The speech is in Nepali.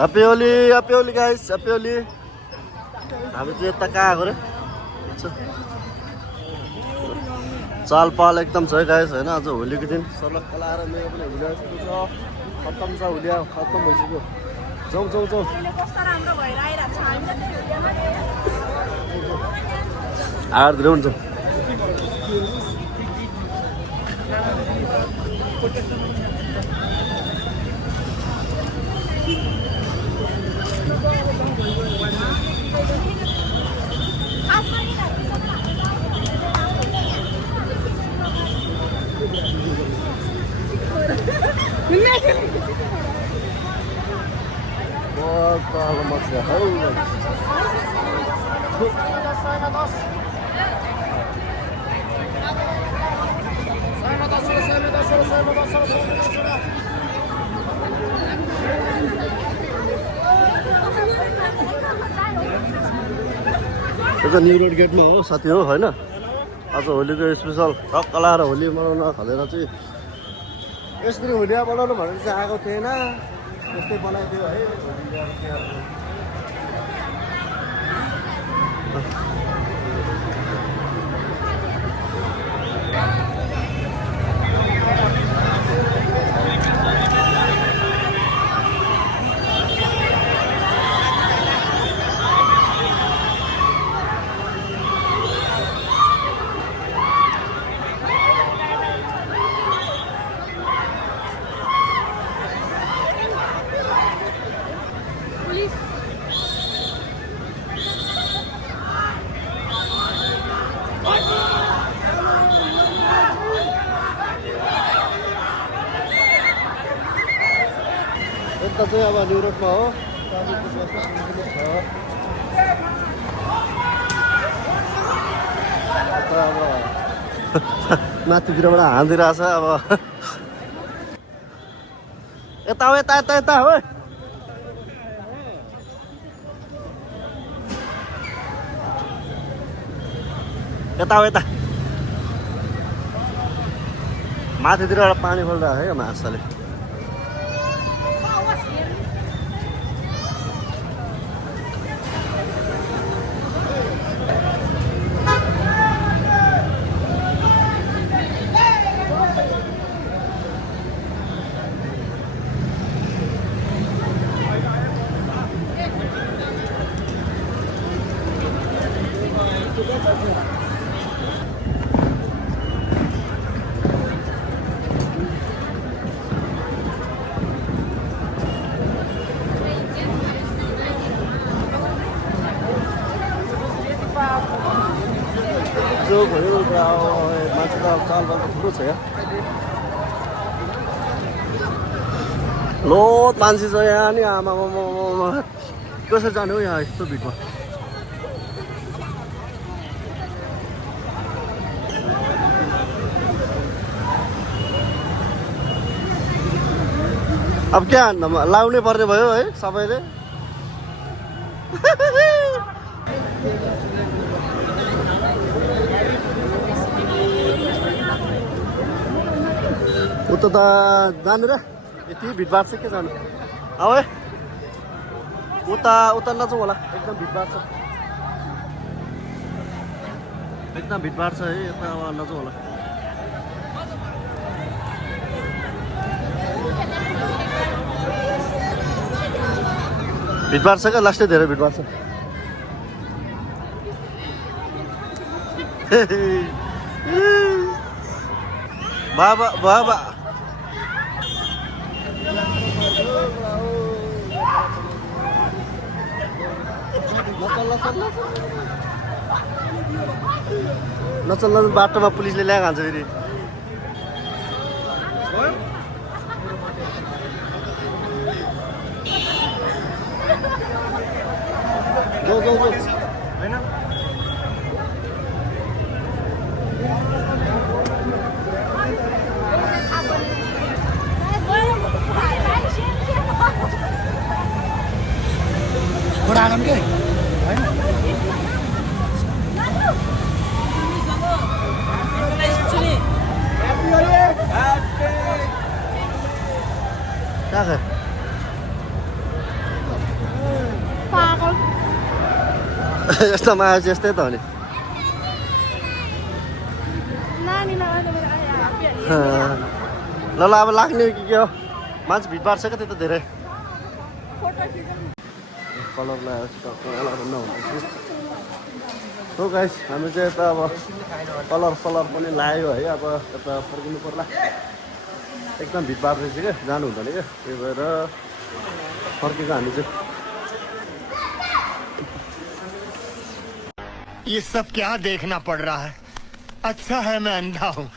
Happy Holi guys, happy Holi. हामी चाहिँ यता कहाँ आएको रे? चाल पाल एकदम छ गाइस होइन। आज होलीको दिन सलक कलाएर मेरो पनि होली आइसकेको छ। खत्तम छ होली, खत्तम भइसक्यो। जाउँ जाउँ जाउँ। आएर धेरै हुन्छ। न्यू रोड गेटमा हो साथी हो होइन। आज होलीको स्पेसल टक्क लाएर होली मनाउन खोलेर चाहिँ यसरी होली बनाउनु भनेर चाहिँ आएको थिएन। त्यस्तै बनाइदियो है। यता चाहिँ अब न्यू रोडमा हो। अब माथितिरबाट हानिदिइरहेछ। अब यता हो, यता यता यता हो। यता हो, यता माथितिरबाट पानी खोलिरहेको है माछाले। जो भयो मान्छे त चालबाज ठुलो छ यहाँ। लोत मान्छे छ यहाँ नि। आमा कसरी जाने हो यहाँ यस्तो भिडमा? अब क्या लाउनै पर्ने भयो है सबैले। उता त जानु र यति भिडभाड छ के जानु। अब उता उता नजाउँ होला, एकदम भिडभाड छ। एकदम भिडभाड छ है यता। अब नजाउँ होला। भिडभाड छ क्या, लास्टै धेरै भिडभाड छ। बाबा बाबा नचल्न बाटोमा पुलिसले ल्याएको हान्छ फेरि। आराम के क्या है यस्तो माया चाहिँ यस्तै त हो नि ल ल अब लाग्ने कि के हो मान्छे भिडभाड छ क्या त्यता धेरै कलर लगाएर सो गाइस हामी चाहिँ यता अब कलर पनि लाग्यो है अब यता फर्किनु पर्ला एकदम भिडभाड रहेछ क्या जानु हुँदैन क्या त्यही भएर फर्केको हामी चाहिँ ये सब क्या देखना पड़ रहा है अच्छा है मैं अंधा हूँ